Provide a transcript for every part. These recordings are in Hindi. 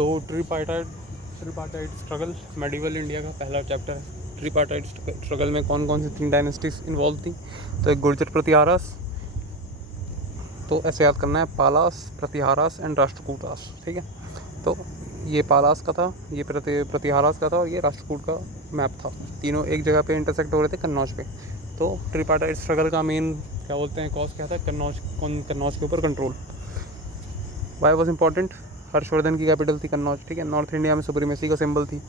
तो ट्रिपार्टाइट स्ट्रगल मेडिवल इंडिया का पहला चैप्टर है। ट्रिपार्टाइट स्ट्रगल में कौन कौन सी 3 डायनेस्टीज इन्वॉल्व थी? तो एक गुर्जर प्रतिहारास, तो ऐसे याद करना है, पालास, प्रतिहारास एंड राष्ट्रकूटास। ठीक है, तो ये पालास का था, ये प्रतिहारास का था और ये राष्ट्रकूट का मैप था। तीनों एक जगह पे इंटरसेक्ट हो रहे थे, कन्नौज पे। तो ट्रिपार्टाइट स्ट्रगल का मेन क्या बोलते हैं कॉज क्या था? कन्नौज के ऊपर control. Why was important? Harshvardhan की कैपिटल थी कन्नौज। ठीक है, नॉर्थ इंडिया में सुप्रीमेसी का सिंबल थी।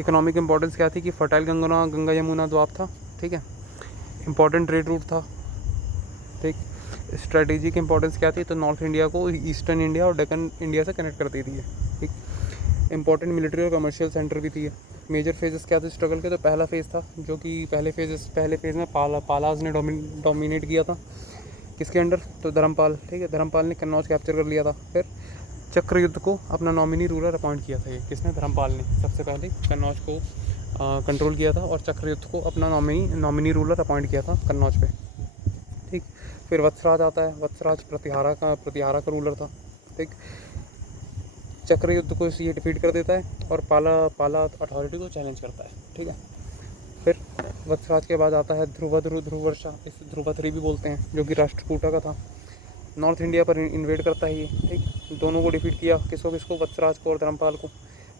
इकोनॉमिक इंपॉर्टेंस क्या थी? कि फर्टाइल गंगा यमुना द्वाब था। ठीक है, इंपॉर्टेंट ट्रेड रूट था। ठीक, स्ट्रेटेजिक इंपॉर्टेंस क्या थी? तो नॉर्थ इंडिया को ईस्टर्न इंडिया और डेक्कन इंडिया से कनेक्ट करती थी। ठीक, इंपॉर्टेंट मिलिट्री और कमर्शियल सेंटर भी थी। मेजर फेजेस क्या थे स्ट्रगल के? तो पहला फेज़ था जो कि पहले फेज़ में पालाज ने डोमिनेट किया था। किसके अंडर? तो धर्मपाल। ठीक है, धर्मपाल ने कन्नौज कैप्चर कर लिया था। फिर चक्रयुद्ध को अपना नॉमिनी रूलर अपॉइंट किया था। ये किसने? धर्मपाल ने सबसे पहले कन्नौज को कंट्रोल किया था और चक्रयुद्ध को अपना नॉमिनी रूलर अपॉइंट किया था कन्नौज पे। ठीक, फिर वत्सराज आता है। वत्सराज प्रतिहारा का रूलर था। ठीक, चक्रयुद्ध को ये डिफीट कर देता है और पाला अथॉरिटी को चैलेंज करता है। ठीक है, फिर वत्सराज के बाद आता है ध्रुवर्षा, इस ध्रुवथरी भी बोलते हैं, जो कि राष्ट्रकूटा का था। नॉर्थ इंडिया पर इन्वेड करता है ये। ठीक, दोनों को डिफीट किया। किसको? वत्सराज को और धर्मपाल को।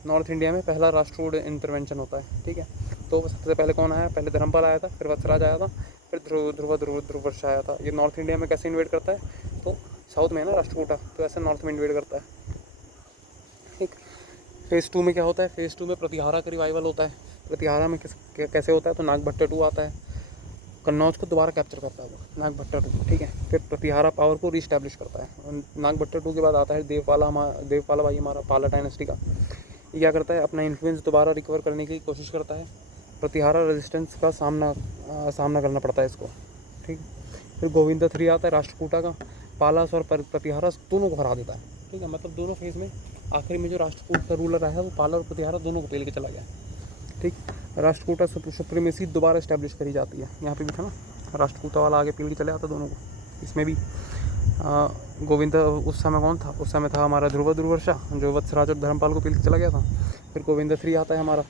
नॉर्थ इंडिया में पहला राष्ट्रकूट इंटरवेंशन होता है। ठीक है, तो सबसे पहले कौन आया? पहले धर्मपाल आया था, फिर वत्सराज आया था, फिर ध्रुवर्षा आया था। ये नॉर्थ इंडिया में कैसे इन्वेड करता है? तो साउथ में है ना राष्ट्रकूटा, तो ऐसे नॉर्थ में इन्वेड करता है। ठीक, फेज़ 2 में क्या होता है? फेज़ 2 में प्रतिहारा का रिवाइवल होता है। प्रतिहारा में कैसे होता है? तो नागभट्टा 2 आता है, कन्नौज को दोबारा कैप्चर करता है वो नागभट्टा 2। ठीक है, फिर प्रतिहारा पावर को रीस्टैब्लिश करता है। नागभट्टा 2 के बाद आता है देवपाला भाई हमारा, पाला डायनेस्टी का। ये क्या करता है? अपना इन्फ्लुएंस दोबारा रिकवर करने की कोशिश करता है। प्रतिहारा रेजिस्टेंस का सामना करना पड़ता है इसको। ठीक, फिर गोविंदा 3 आता है राष्ट्रकूटा का। पालास और प्रतिहारा दोनों को हरा देता है। ठीक है, मतलब दोनों फेज़ में आखिरी में जो राष्ट्रकूट का रूलर आया है वो पाला और प्रतिहारा दोनों को पेल के चला गया। ठीक, राष्ट्रकूटा सुप्रीमेसी दोबारा इस्टेब्लिश करी जाती है। यहाँ पे भी था ना, राष्ट्रकूटा वाला आगे पेल के चले आता दोनों को। इसमें भी गोविंद उस समय कौन था? उस समय था हमारा ध्रुवर्षा, जो वत्सराज और धर्मपाल को पेल के चला गया था। फिर गोविंद 3 आता है हमारा।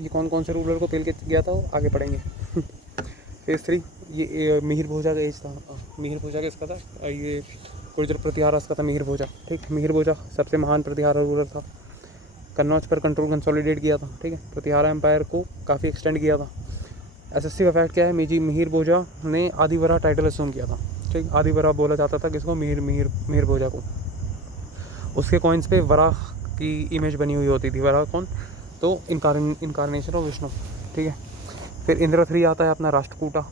ये कौन कौन से रूलर को पेल के गया था वो आगे पढ़ेंगे। फेज़ 3 ये मिहिर भोजा का एज था। मिहिर भोजा किसका था? ये गुर्जर प्रतिहारा का था, मिहिर भोजा। ठीक, मिहिर भोजा सबसे महान प्रतिहारा रूलर था। कन्नौज पर कंट्रोल कंसोलिडेट किया था। ठीक है, प्रतिहारा एम्पायर को काफ़ी एक्सटेंड किया था। एसएससी का फैक्ट क्या है? मिहिर भोजा ने आदिवरा टाइटल असूम किया था। ठीक, आदिवरा बोला जाता था किसको? मिहिर भोजा को। उसके कॉइन्स पे वराह की इमेज बनी हुई होती थी। वराह कौन? तो इनकारनेशन ऑफ विष्णु। ठीक है, फिर इंद्र 3 आता है अपना राष्ट्रकूटा।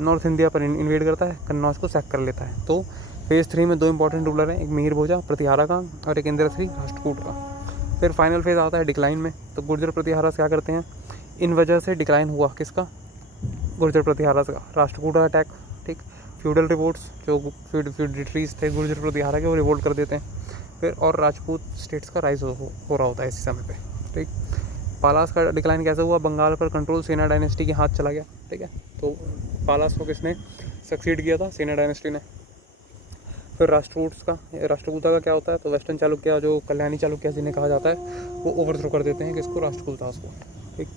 नॉर्थ इंडिया पर इन्वेड करता है, कन्नौज को सैक कर लेता है। तो फेज़ 3 में 2 इंपॉर्टेंट रूलर हैं, एक मिहिर भोजा प्रतिहारा का और एक इंद्र 3 राष्ट्रकूट का। फिर फाइनल फेज़ आता है डिक्लाइन में। तो गुर्जर प्रतिहारा क्या करते हैं? इन वजह से डिक्लाइन हुआ किसका? गुर्जर प्रतिहारा का। राष्ट्रकूटा अटैक। ठीक, फ्यूडल रिवोल्ट्स, जो फ्यूडिटरीज थे गुर्जर प्रतिहारा के, वो रिवोल्ट कर देते हैं। फिर और राजपूत स्टेट्स का राइज हो रहा होता है इसी समय पे। ठीक, पालास का डिक्लाइन कैसे हुआ? बंगाल पर कंट्रोल सेना डायनेस्टी के हाथ चला गया। ठीक है, तो पालास को किसने सक्सीड किया था? सेना डायनेस्टी ने। फिर राष्ट्रकूटा का क्या होता है? तो वेस्टर्न चालुक्य, जो कल्याणी चालुक्य जिन्हें कहा जाता है, वो ओवरथ्रो कर देते हैं किसको? राष्ट्रकूटा को। ठीक,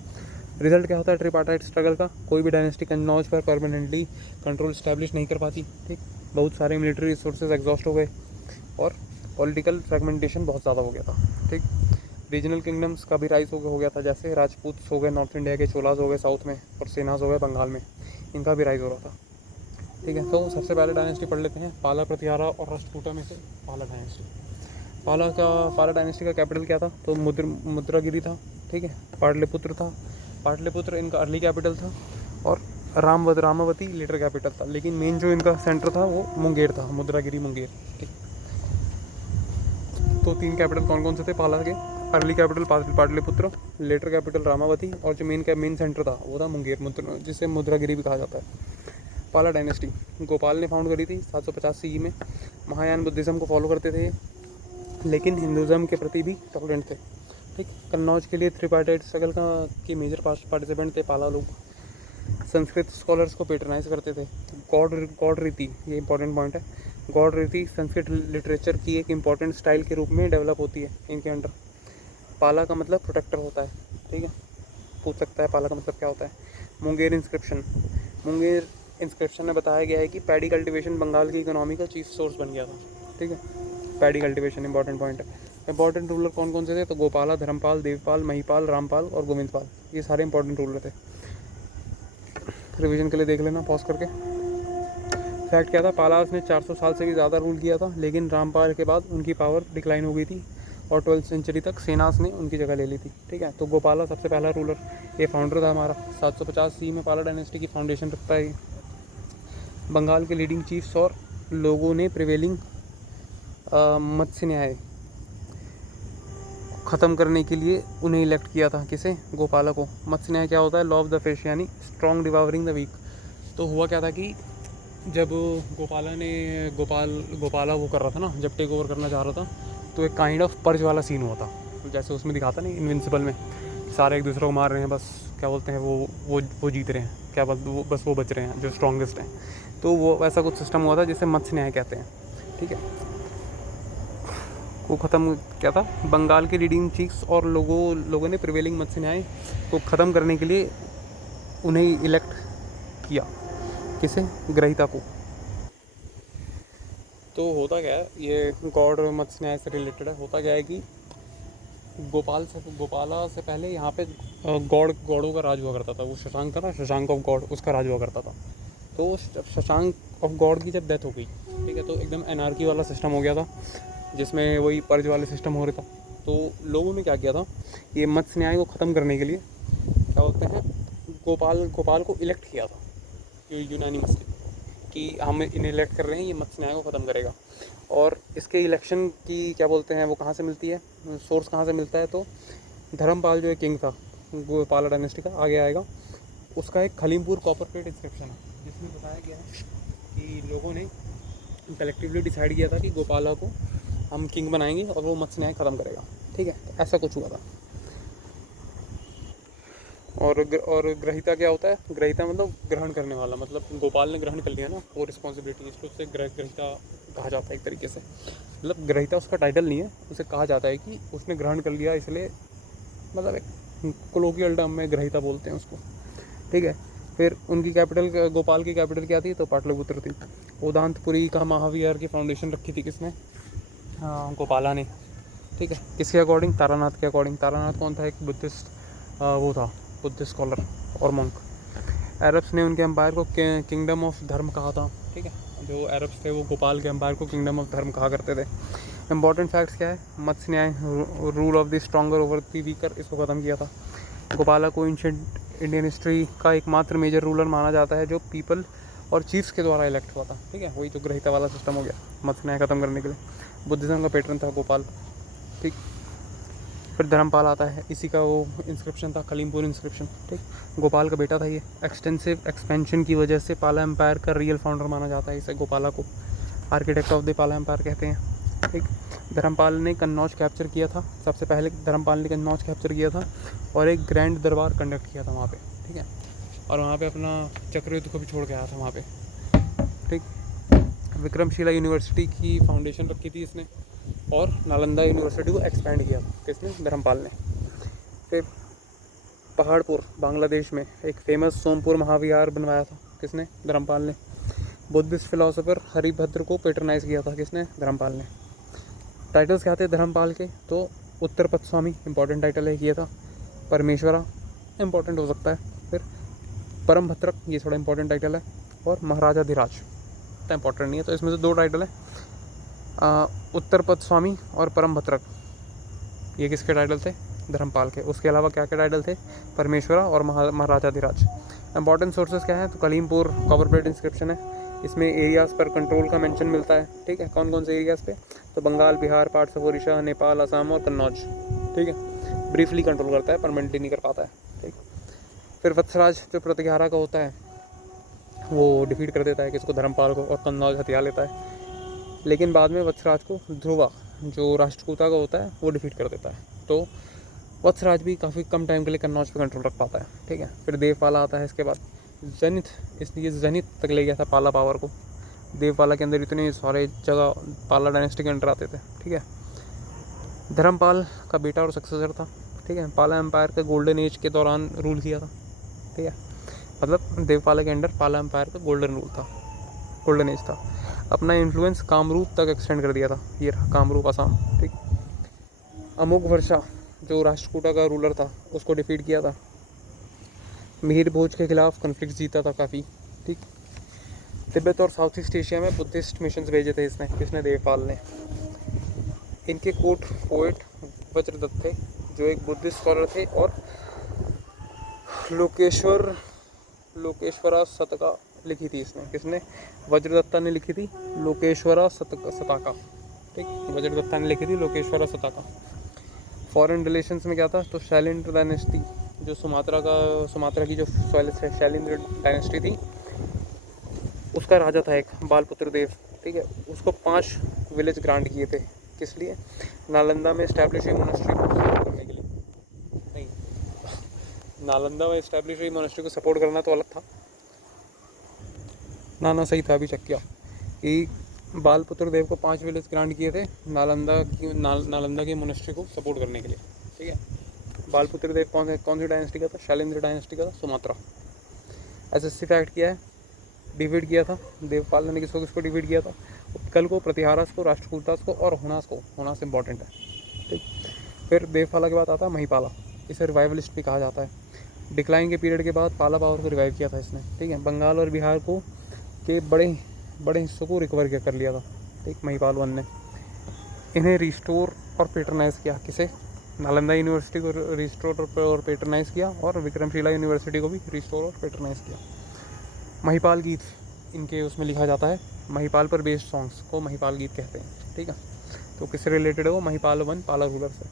रिजल्ट क्या होता है ट्रिपार्टाइट स्ट्रगल का? कोई भी डायनेस्टी कन्नौज पर परमानेंटली कंट्रोल स्टैब्लिश नहीं कर पाती। ठीक, बहुत सारे मिलिट्री रिसोर्सेज एग्जॉस्ट हो गए और पॉलिटिकल फ्रेगमेंटेशन बहुत ज़्यादा हो गया था। ठीक, रीजनल किंगडम्स का भी राइज हो गया था, जैसे राजपूत हो गए नॉर्थ इंडिया के, चोलाज हो गए साउथ में, और सेनाज हो गए बंगाल में, इनका भी राइज हो रहा था। ठीक है, तो सबसे पहले डायनेस्टी पढ़ लेते हैं, पाला, प्रतिहारा और राष्ट्रकूटा में से पाला डायनेस्टी। पाला डायनेस्टी का कैपिटल क्या था? तो मुद्रागिरी था। ठीक है, पाटलिपुत्र था। पाटलिपुत्र इनका अर्ली कैपिटल था और रामावती लेटर कैपिटल था, लेकिन मेन जो इनका सेंटर था वो मुंगेर था, मुद्रागिरी मुंगेर। ठीक, तो 3 कैपिटल कौन कौन से थे पाला के? Early capital Pataliputra, later capital Ramavati, और जो मेन सेंटर था वो था मुंगेर, जिसे मुद्रागिरी भी कहा जाता है। पाला डायनेस्टी गोपाल ने फाउंड करी थी 750 सीई में। महायान बुद्धिज़्म को फॉलो करते थे, लेकिन हिंदुज़्म के प्रति भी टॉलरेंट थे। ठीक, कन्नौज के लिए ट्रिपार्टाइट स्ट्रगल के मेजर पार्टिसिपेंट थे पाला लोग। संस्कृत स्कॉलर्स को पेट्रनाइज करते थे। गॉड रीति, ये इंपॉर्टेंट पॉइंट है, गौड़ रीति संस्कृत लिटरेचर की एक इम्पॉर्टेंट स्टाइल के रूप में डेवलप होती है इनके अंडर। पाला का मतलब प्रोटेक्टर होता है, ठीक है, पूछ सकता है पाला का मतलब क्या होता है। मुंगेर इंस्क्रिप्शन, मुंगेर इंस्क्रिप्शन में बताया गया है कि पैडी कल्टीवेशन बंगाल की इकोनॉमी का चीफ सोर्स बन गया था, ठीक है। पैडी कल्टीवेशन इंपॉर्टेंट पॉइंट है। इंपॉर्टेंट रूलर कौन कौन से थे, तो गोपाला, धर्मपाल, देवपाल, महिपाल, रामपाल और गोविंदपाल, ये सारे इंपॉर्टेंट रूलर थे। रिवीजन के लिए देख लेना पॉज करके। फैक्ट क्या था, पालास ने 400 साल से भी ज़्यादा रूल किया था, लेकिन रामपाल के बाद उनकी पावर डिक्लाइन हो गई थी और 12वीं सेंचुरी तक सेनास ने उनकी जगह ले ली थी, ठीक है। तो गोपाला सबसे पहला रूलर, ये फाउंडर था हमारा। 750 सी में पाला डायनेस्टी की फाउंडेशन रखता है। बंगाल के लीडिंग चीफ्स और लोगों ने प्रिवेलिंग मत्स्य न्याय ख़त्म करने के लिए उन्हें इलेक्ट किया था। किसे, गोपाला को। मत्स्य न्याय क्या होता है, लॉ ऑफ द फिश, यानी स्ट्रॉन्ग डिवावरिंग द वीक। तो हुआ क्या था कि जब गोपाला वो कर रहा था ना, जब टेक ओवर करना चाह रहा था, तो एक काइंड ऑफ पर्ज वाला सीन हुआ था, जैसे उसमें दिखाता नहीं इनविंसिबल में, सारे एक दूसरे को मार रहे हैं, बस क्या बोलते हैं वो जीत रहे हैं, क्या बस वो बच रहे हैं जो स्ट्रॉन्गेस्ट हैं। तो वो वैसा कुछ सिस्टम हुआ था जिसे मत्स्य न्याय कहते हैं, ठीक है। को ख़त्म क्या था, बंगाल के लीडिंग चीफ्स और लोगों ने प्रिवेलिंग मत्स्य न्याय को ख़त्म करने के लिए उन्हें इलेक्ट किया। किसे, ग्रहिता को। तो होता क्या है, ये गौड़ मत्स्य न्याय से रिलेटेड है। होता क्या है कि गोपाला से पहले यहाँ पे गौड़ों का राज हुआ करता था। वो शशांक था ना, शशांक ऑफ गौड़, उसका राज हुआ करता था। तो शशांक ऑफ गौड़ की जब डेथ हो गई, ठीक है, तो एकदम एनार्की वाला सिस्टम हो गया था, जिसमें वही पर्ज वाले सिस्टम हो रहा था। तो लोगों ने क्या किया था, ये मत्स्य न्याय को ख़त्म करने के लिए क्या बोलते हैं, गोपाल को इलेक्ट किया था यूनानिमसली कि हम इन्हें इलेक्ट कर रहे हैं, ये मत्स्य न्याय को ख़त्म करेगा। और इसके इलेक्शन की क्या बोलते हैं, वो कहाँ से मिलती है, सोर्स कहाँ से मिलता है, तो धर्मपाल जो एक किंग था गोपाला डायनेस्टी का, आगे आएगा, उसका एक खलीमपुर कॉपर प्लेट इंस्क्रिप्शन है, जिसमें बताया गया है कि लोगों ने कलेक्टिवली डिसाइड किया था कि गोपाला को हम किंग बनाएंगे और वो मत्स्य न्याय ख़त्म करेगा, ठीक है। तो ऐसा कुछ हुआ था। और ग्रहिता क्या होता है, ग्रहिता मतलब ग्रहण करने वाला, मतलब गोपाल ने ग्रहण कर लिया ना वो रिस्पॉन्सिबिलिटी, इसलिए उससे ग्रहिता कहा जाता है एक तरीके से। मतलब ग्रहिता उसका टाइटल नहीं है, उसे कहा जाता है कि उसने ग्रहण कर लिया, इसलिए मतलब एक कोलोकियल टर्म में ग्रहिता बोलते हैं उसको, ठीक है। फिर उनकी कैपिटल, गोपाल की कैपिटल क्या थी, तो पाटलिपुत्र थी। उदांतपुरी का महाविहार की फाउंडेशन रखी थी किसने, हाँ, गोपाला ने, ठीक है। किसके अकॉर्डिंग, तारानाथ के अकॉर्डिंग। तारानाथ कौन था, एक बुद्धिस्ट वो था, बुद्धिस्ट स्कॉलर और मंक। अरब्स ने उनके एम्पायर को किंगडम ऑफ धर्म कहा था, ठीक है। जो अरब्स थे वो गोपाल के एम्पायर को किंगडम ऑफ धर्म कहा करते थे। इंपॉर्टेंट फैक्ट्स क्या है, मत्स्य न्याय, rule of the stronger over the weaker, इसको ख़त्म किया था। गोपाला को एंशिएंट इंडियन हिस्ट्री का एकमात्र मेजर रूलर माना जाता है जो पीपल और चीफ्स के द्वारा इलेक्ट हुआ था, ठीक है। वही तो ग्रहिता वाला सिस्टम हो गया मत्स्य न्याय ख़त्म करने के लिए। बुद्धिज़्म का पैटर्न था गोपाल, ठीक। फिर धर्मपाल आता है, इसी का वो इंस्क्रिप्शन था, खलीमपुर इंस्क्रिप्शन, ठीक। गोपाल का बेटा था ये। एक्सटेंसिव एक्सपेंशन की वजह से पाला एम्पायर का रियल फाउंडर माना जाता है इसे। गोपाला को आर्किटेक्ट ऑफ द पाला एम्पायर कहते हैं, ठीक। धर्मपाल ने कन्नौज कैप्चर किया था, सबसे पहले धर्मपाल ने कन्नौज कैप्चर किया था और एक ग्रैंड दरबार कंडक्ट किया था वहाँ पे, ठीक है। और वहाँ पे अपना चक्रयुद्ध को भी छोड़ के आया था वहाँ पे, ठीक। विक्रमशिला यूनिवर्सिटी की फाउंडेशन रखी थी इसने और नालंदा यूनिवर्सिटी को एक्सपेंड किया था किसने, धर्मपाल ने। फिर पहाड़पुर बांग्लादेश में एक फेमस सोमपुर महाविहार बनवाया था किसने, धर्मपाल ने। बुद्धिस्ट फिलोसोफर हरिभद्र को पेट्रनाइज किया था किसने, धर्मपाल ने। टाइटल्स क्या थे धर्मपाल के, तो उत्तरपथ स्वामी इंपॉर्टेंट टाइटल है, किया था। परमेश्वरा इंपॉर्टेंट हो सकता है। फिर परम भत्रक, ये थोड़ा इंपॉर्टेंट टाइटल है। और महाराजाधिराज इतना इंपॉर्टेंट नहीं है, तो इसमें से दो टाइटल है, उत्तरपथ स्वामी और परम भत्रक, ये किसके टाइटल थे, धर्मपाल के। उसके अलावा क्या क्या टाइटल थे, परमेश्वरा और महाराजाधिराज। इंपॉर्टेंट सोर्सेज क्या है, तो कलीमपुर कॉपर प्लेट इंस्क्रिप्शन है, इसमें एरियाज़ पर कंट्रोल का मेंशन मिलता है, ठीक है। कौन कौन से एरियाज़ पे, तो बंगाल, बिहार, पार्ट्स ऑफ ओडिशा, नेपाल, असम और कन्नौज, ठीक है। ब्रीफली कंट्रोल करता है, परमानेंटली नहीं कर पाता है, ठीक। फिर वत्सराज जो प्रतिहारा का होता है वो डिफीट कर देता है किसको, धर्मपाल को, और कन्नौज हथिया लेता है। लेकिन बाद में वत्सराज को ध्रुवा जो राष्ट्रकूटा का होता है वो डिफीट कर देता है। तो वत्सराज भी काफ़ी कम टाइम के लिए कन्नौज पे कंट्रोल रख पाता है, ठीक है। फिर देवपाला आता है इसके बाद। जनित, इसलिए जनित तक ले गया था पाला पावर को। देवपाला के अंदर इतने सारे जगह पाला डायनेस्टी के अंडर आते थे, ठीक है। धर्मपाल का बेटा और सक्सेसर था, ठीक है। पाला एम्पायर के गोल्डन एज के दौरान रूल किया था, ठीक है। मतलब देवपाला के अंडर पाला एम्पायर का गोल्डन रूल था, गोल्डन एज था। अपना इन्फ्लुएंस कामरूप तक एक्सटेंड कर दिया था, ये रहा कामरूप असम, ठीक। अमोघ वर्षा जो राष्ट्रकूटा का रूलर था उसको डिफीट किया था। मिहिर भोज के खिलाफ कॉन्फ्लिक्ट जीता था काफ़ी, ठीक। तिब्बत और साउथ ईस्ट एशिया में बुद्धिस्ट मिशंस भेजे थे इसने, किसने? देवपाल ने। इनके कोर्ट पोएट वज्रदत्त थे जो एक बुद्धिस्ट स्कॉलर थे, और लोकेश्वरा शतका लिखी थी इसने, किसने? वज्रदत्ता ने लिखी थी लोकेश्वरा शतका, ठीक। वज्रदत्ता ने लिखी थी लोकेश्वरा शतका। फॉरेन रिलेशंस में क्या था? तो शैलेंद्र डायनेस्टी जो सुमात्रा की जो शैलेंद्र डायनेस्टी थी उसका राजा था एक बालपुत्र देव, ठीक है। उसको 5 विलेज ग्रांट किए थे, किस लिए? नालंदा में एस्टैब्लिश हुई मोनेस्ट्री को सपोर्ट करने के लिए। नहीं, नालंदा में एस्टैब्लिश हुई मोनेस्ट्री को सपोर्ट करना तो अलग था ना, सही था अभी चेक किया कि बालपुत्र देव को 5 विलेज ग्रांट किए थे नालंदा की मोनेस्ट्री को सपोर्ट करने के लिए, ठीक है। बालपुत्र देव कौन सी डायनेस्टी का था? शैलेंद्र डायनेस्टी का था, सुमात्रा। एसएससी फैक्ट किया है, डिफीट किया था देवपाल ने किसको डिफीट किया था? उत्कल को, प्रतिहारास को, राष्ट्रकूटास को और हुनास को। हुनास इंपॉर्टेंट है, ठीक। फिर देवपाला के बाद आता है महिपाला, इसे रिवाइवलिस्ट भी कहा जाता है। डिक्लाइन के पीरियड के बाद पाला पावर को रिवाइव किया था इसने, ठीक है। बंगाल और बिहार को के बड़े हिस्सों को रिकवर कर लिया था, ठीक, महिपाल 1 ने। इन्हें रिस्टोर और पेट्रनाइज किया, किसे? नालंदा यूनिवर्सिटी को रिस्टोर और पेट्रनाइज किया, और विक्रमशिला यूनिवर्सिटी को भी रिस्टोर और पेट्रनाइज किया। महिपाल गीत इनके उसमें लिखा जाता है, महिपाल पर बेस्ड सॉन्ग्स को महिपाल गीत कहते हैं, ठीक है। तो किससे रिलेटेड है वो? महिपाल 1 पाला रूलर से,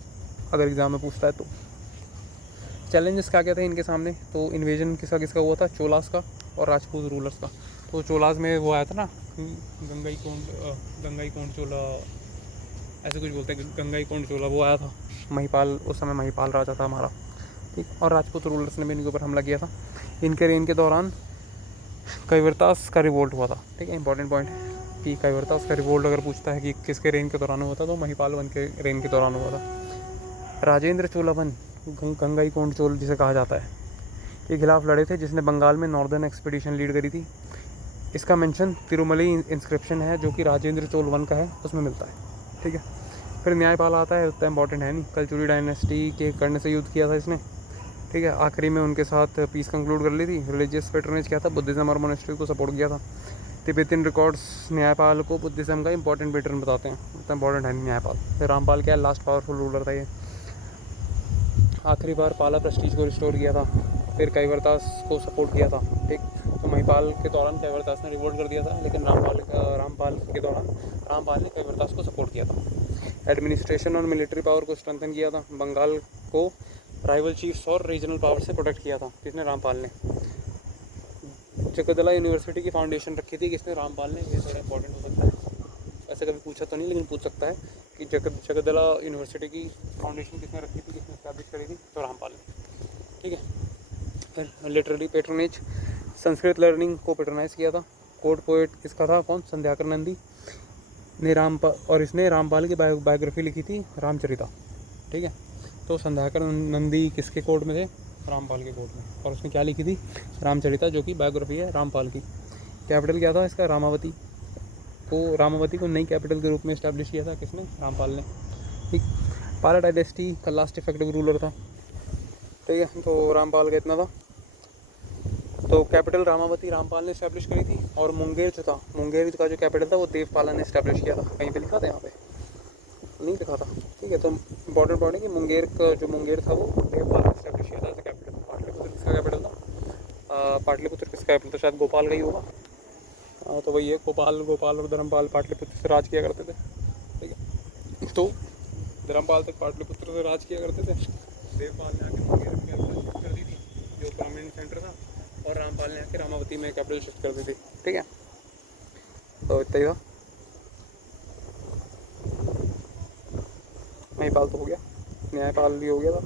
अगर एग्जाम में पूछता है तो। चैलेंजेस क्या क्या थे इनके सामने? तो इन्वेजन किसका हुआ था? चोलास का और राजपूत रूलर्स का। तो चोलास में वो आया था ना, गंगाईकोंड चोला, ऐसे कुछ बोलते हैं, गंगाईकोंड चोला, वो आया था। महिपाल, उस समय महिपाल राजा था हमारा, ठीक। और राजपूत रूलर्स ने भी इनके ऊपर हमला किया था। इनके रेन के दौरान कैवर्तास का रिवोल्ट हुआ था, ठीक है। इंपॉर्टेंट पॉइंट है कि कैवर्तास का रिवोल्ट अगर पूछता है कि किसके रेन के दौरान हुआ था, तो महिपाल 1 के रेन के दौरान हुआ था। राजेंद्र चोलावन, गंगाईकोंड चोल जिसे कहा जाता है, के खिलाफ लड़े थे, जिसने बंगाल में नॉर्दर्न एक्सपीडिशन लीड करी थी। इसका मेंशन तिरुमलई इंस्क्रिप्शन है जो कि राजेंद्र चोल 1 का है, उसमें मिलता है, ठीक है। फिर न्यायपाल आता है, उतना इंपॉर्टेंट है नहीं। कलचुरी डायनेस्टी के कर्ण से युद्ध किया था इसने, ठीक है। आखिरी में उनके साथ पीस कंक्लूड कर ली थी। रिलीजियस पैटर्नेज क्या था? बुद्धिज़्म और मोनेस्ट्री को सपोर्ट किया था। तिब्बतियन रिकॉर्ड्स न्यायपाल को बुद्धिज़्म का इंपॉर्टेंट पैटर्न बताते हैं, उतना इंपॉर्टेंट है नहीं न्यायपाल। फिर रामपाल क्या है? लास्ट पावरफुल रूलर था ये। आखिरी बार पाला प्रेस्टीज को रिस्टोर किया था। फिर कैवर्तास को सपोर्ट किया था, ठीक। तो महिपाल के दौरान कैवर्तास ने रिवोल्ट कर दिया था, लेकिन रामपाल के दौरान रामपाल ने कैवर्तास को सपोर्ट किया था। एडमिनिस्ट्रेशन और मिलिट्री पावर को स्ट्रेंथन किया था। बंगाल को राइवल चीफ्स और रीजनल पावर से प्रोटेक्ट किया था, किसने? रामपाल ने। जगदला यूनिवर्सिटी की फाउंडेशन रखी थी, किसने? रामपाल ने। ये थोड़ा इंपॉर्टेंट हो सकता है, ऐसे कभी पूछा तो नहीं लेकिन पूछ सकता है कि जगदला यूनिवर्सिटी की फाउंडेशन किसने रखी थी, किसने स्टैब्लिश करी थी? तो रामपाल ने, ठीक है। फिर लिटरेरी पैट्रोनेज, संस्कृत लर्निंग को पैट्रोनाइज किया था। कोर्ट पोएट किसका था? कौन? संध्याकर नंदी ने और इसने रामपाल की बायोग्राफी लिखी थी, रामचरिता, ठीक है। तो संध्याकर नंदी किसके कोर्ट में थे? रामपाल के कोर्ट में। और उसने क्या लिखी थी? रामचरिता, जो कि बायोग्राफी है रामपाल की। कैपिटल क्या था इसका? रामावती को नई कैपिटल के रूप में इस्टेब्लिश किया था, किसने? रामपाल ने, ठीक। पाला डायनेस्टी का लास्ट इफेक्टिव रूलर था, ठीक है। तो रामपाल का इतना था। तो कैपिटल रामावती रामपाल ने इस्टेब्लिश करी थी, और मुंगेर जो था, मुंगेर का जो कैपिटल था वो देवपाला ने इस्टेब्लिश किया था। कहीं पे लिखा था? यहाँ पे नहीं लिखा था, ठीक है। तो इंपॉर्टेंट पॉइंट है कि मुंगेर का जो मुंगेर था वो देवपाल ने इस्टेब्लिश किया था एज कैपिटल। पाटलिपुत्र किसका कैपिटल था? पाटलिपुत्र किसका कैपिटल था? शायद गोपाल का ही होगा। तो वही है, गोपाल और धर्मपाल पाटलिपुत्र से राज किया करते थे, ठीक है। तो धर्मपाल तक पाटलिपुत्र से राज किया करते थे। देवपाल ने आके मुंगेर में कैपिटल शिफ्ट कर दी थी, जो परमानेंट सेंटर था, और रामपाल ने आके रामावती में कैपिटल शिफ्ट कर दी थी, ठीक है। तो इतना ही था। महिपाल तो हो गया, न्यायपाल भी हो गया था,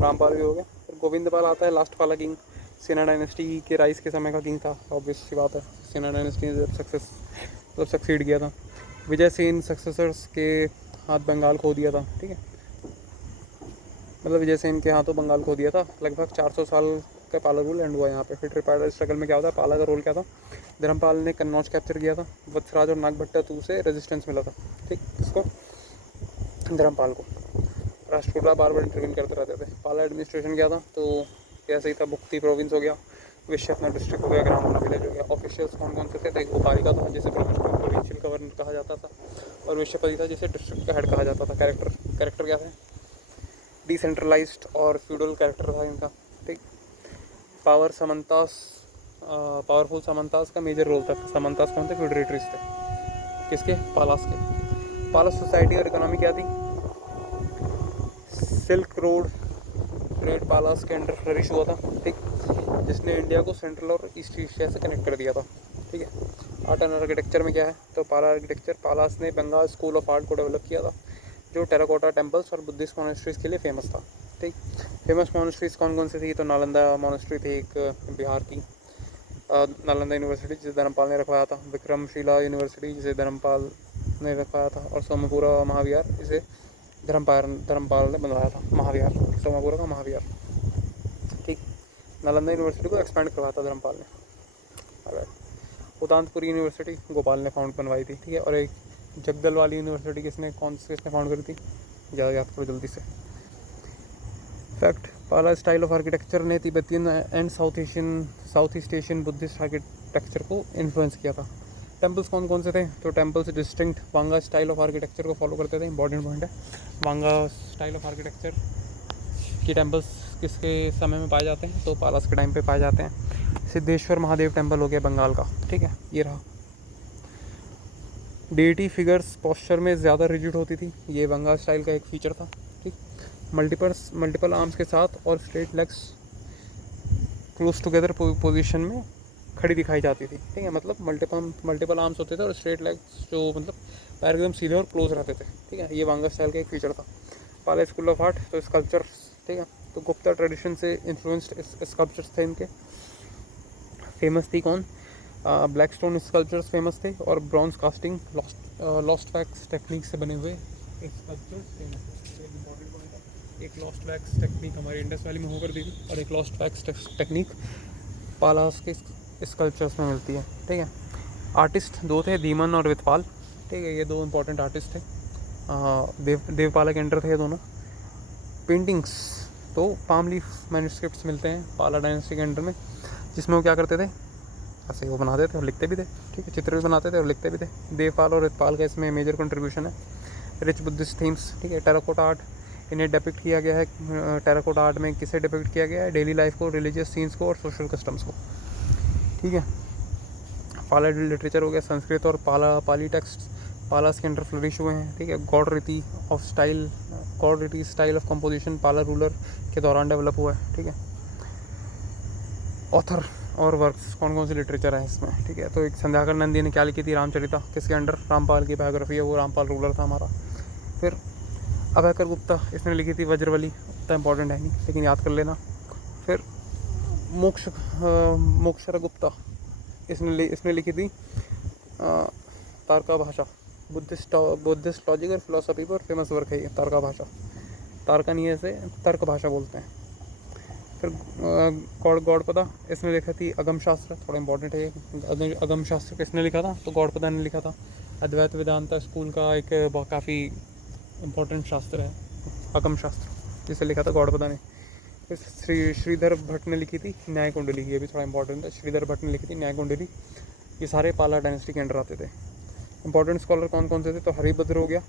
रामपाल भी हो गया। फिर गोविंदपाल आता है, लास्ट पाला किंग। सेना डायनेस्टी के राइज के समय का किंग था, ऑब्वियस सी बात है। सेना डायनेस्टी ने जब सक्सेस मतलब सक्सीड किया था। विजय सेन सक्सेसर्स के हाथ बंगाल खो दिया था, ठीक है। मतलब विजय सेन के हाथों बंगाल खो दिया था। लगभग 400 साल का पाला रूल एंड हुआ यहाँ पे। फिर ट्रिपाइड स्ट्रगल में क्या होता है, पाला का रोल क्या था, धर्मपाल ने कन्नौज कैप्चर किया था। वत्सराज और नागभट्टा से रेजिस्टेंस मिला था, ठीक। किसको, धर्मपाल को। राष्ट्रकूटा बार बार इंटरवीन करते रहते थे। पाला एडमिनिस्ट्रेशन क्या था, तो कैसे ही था, मुक्ति प्रोविंस हो गया, विश्वनाथ डिस्ट्रिक्ट हो गया, ग्रामीण विलेज हो गया। ऑफिशियल्स कौन कौन से थे, एक उपाधिका था जिसे प्रोविंशियल गवर्नर कहा जाता था, और विश्वपति था जिसे डिस्ट्रिक्ट का हेड कहा जाता था। कैरेक्टर क्या थे, डिसेंट्रलाइज्ड और फ्यूडल कैरेक्टर था इनका, ठीक। पावरफुल समंतास का मेजर रोल था। समंतास कौन थे, फ्यूडरेटरीज थे, किसके, पालास के। पालास सोसाइटी और इकोनॉमी क्या थी, सिल्क रोड ट्रेड पालास के अंडर फ्लरिश हुआ था, ठीक, जिसने इंडिया को सेंट्रल और ईस्ट एशिया से कनेक्ट कर दिया था, ठीक है। आर्ट एंड आर्किटेक्चर में क्या है, तो पाला आर्किटेक्चर, पालास ने बंगाल स्कूल ऑफ आर्ट को डेवलप किया था, जो टेराकोटा टेम्पल्स और बुद्धिस्ट मोनेस्ट्रीज के लिए फेमस था, ठीक। फेमस मोनेस्ट्रीज कौन कौन सी थी, तो नालंदा मोनेस्ट्री थी एक बिहार की, नालंदा यूनिवर्सिटी जिसे धर्मपाल ने रखवाया था, विक्रमशिला यूनिवर्सिटी जिसे धर्मपाल ने रखवाया था, और सोमपुरा महाविहार जिसे धर्मपाल ने बनवाया था, महाविहार, सोमापुरा का महाविहार, ठीक। नालंदा यूनिवर्सिटी को एक्सपेंड करवाया था धर्मपाल ने। उदांतपुर यूनिवर्सिटी गोपाल ने बनवाई थी, ठीक है। और एक जगदल वाली यूनिवर्सिटी किसने फाउंड करी थी, ज़्यादा याद करो जल्दी से। फैक्ट, पाला स्टाइल ऑफ आर्किटेक्चर ने Tibetan and south east Asian Buddhist architecture को इन्फ्लुएंस किया था। टेम्पल्स कौन कौन से थे, तो temples distinct Vanga style of architecture को फॉलो करते थे। इंपॉर्टेंट पॉइंट है, वांगा स्टाइल ऑफ आर्किटेक्चर की टेम्पल्स किसके समय में पाए जाते हैं, तो पालास के टाइम पे पाए जाते हैं। सिद्धेश्वर महादेव टेम्पल हो गया बंगाल का, ठीक है, ये रहा। डीटी फिगर्स पोस्चर में ज़्यादा रिजिड होती थी, ये बंगाल स्टाइल का एक फीचर था, ठीक। मल्टीपल आर्म्स के साथ और straight legs close together position में खड़ी दिखाई जाती थी, ठीक है। मतलब मल्टीपल आर्म्स होते थे और स्ट्रेट लेग्स जो मतलब पैर एकदम सीधे और क्लोज रहते थे, ठीक है। ये वांगा स्टाइल का एक फीचर था। पाला स्कूल ऑफ आर्ट, तो स्कल्पचर, ठीक है, तो गुप्ता ट्रेडिशन से इन्फ्लुएंस्ड स्कल्पचर्स थे इनके। फेमस थी कौन, ब्लैक स्टोन स्कल्पचर्स फेमस थे, और bronze casting lost wax technique से बने हुए स्कल्पचर्स फेमस थे। इंपॉर्टेंट पॉइंट है, एक लॉस्ट वैक्स टेक्निक हमारी इंडस वैली में होकर दी थी, और एक लॉस्ट वैक्स टेक्निक पालास के स्कल्पचर्स में मिलती है, ठीक है। आर्टिस्ट दो थे, धीमन और वितपाल, ठीक है, ये दो इंपॉर्टेंट आर्टिस्ट थे। देवपाला के अंडर थे ये दोनों। पेंटिंग्स, तो पाम लीफ मैन्युस्क्रिप्ट्स मिलते हैं पाला डायनेस्टी के अंडर में, जिसमें वो क्या करते थे, ऐसे वो बनाते थे और लिखते भी थे, ठीक है, चित्र भी बनाते थे और लिखते भी थे। देवपाल और रितपाल का इसमें मेजर कंट्रीब्यूशन है। रिच बुद्धिस्ट थीम्स, ठीक है। टेराकोटा आर्ट, इन्हें डिपिक्ट किया गया है। टेराकोटा आर्ट में किसे डिपिक्ट किया गया है, डेली लाइफ को, रिलीजियस सीन्स को और सोशल कस्टम्स को, ठीक है। पाला लिटरेचर हो गया, संस्कृत और पाली टेक्स्ट पालास के अंडर फ्लरिश हुए हैं, ठीक है। गॉड रीति स्टाइल ऑफ कंपोजिशन पाला रूलर के दौरान डेवलप हुआ है, ठीक है। ऑथर और वर्क्स कौन कौन से लिटरेचर है इसमें, ठीक है। तो एक संध्याकर नंदी ने क्या लिखी थी, रामचरिता, किसके अंडर, रामपाल की बायोग्राफी है, वो रामपाल रूलर था हमारा। फिर अभयकर गुप्ता, इसने लिखी थी वज्रवली, उतना इंपॉर्टेंट है नहीं लेकिन याद कर लेना। फिर मोक्षर गुप्ता, इसने लिखी थी तारका भाषा, बुद्धिस्ट लॉजिक और फिलोसफी पर फेमस वर्क है ये तारका भाषा। तारका नहीं है, इसे तर्क भाषा बोलते हैं। फिर गौड़पदा, इसने लिखा थी अगम शास्त्र, थोड़ा इंपॉर्टेंट है ये। अगम शास्त्र किसने लिखा था, तो गौड़पदा ने लिखा था। अद्वैत वेदांता स्कूल का एक काफ़ी इम्पोर्टेंट शास्त्र है अगम शास्त्र, जिसे लिखा था गौड़पदा ने। फिर श्रीधर भट्ट ने लिखी थी न्याय कुंडली, ये भी थोड़ा इंपॉर्टेंट है। श्रीधर भट्ट ने लिखी थी न्याय कुंडली, ये सारे पाला डायनेस्टी के अंडर आते थे। इंपॉर्टेंट स्कॉलर कौन कौन से थे, तो हरिभद्र हो गया,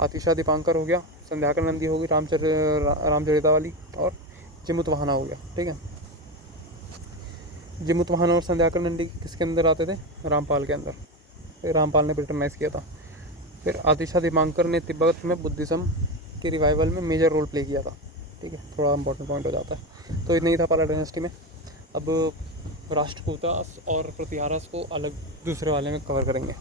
आतिशा दीपांकर हो गया, संध्याकर नंदी होगी, रामचरिता वाली, और जिमुतवाहना हो गया, ठीक है। जिमुतवाहना और संध्याकर नंदी किसके अंदर आते थे, रामपाल के अंदर, रामपाल ने ब्रिटनाइज किया था। फिर आतिशा दीपांकर ने तिब्बत में बुद्धिज़्म के रिवाइवल में मेजर रोल प्ले किया था, ठीक है, थोड़ा इंपॉर्टेंट पॉइंट हो जाता है। तो इतना ही था पाला डायनेस्टी में। अब राष्ट्रकूटा और प्रतिहारस को अलग दूसरे वाले में कवर करेंगे।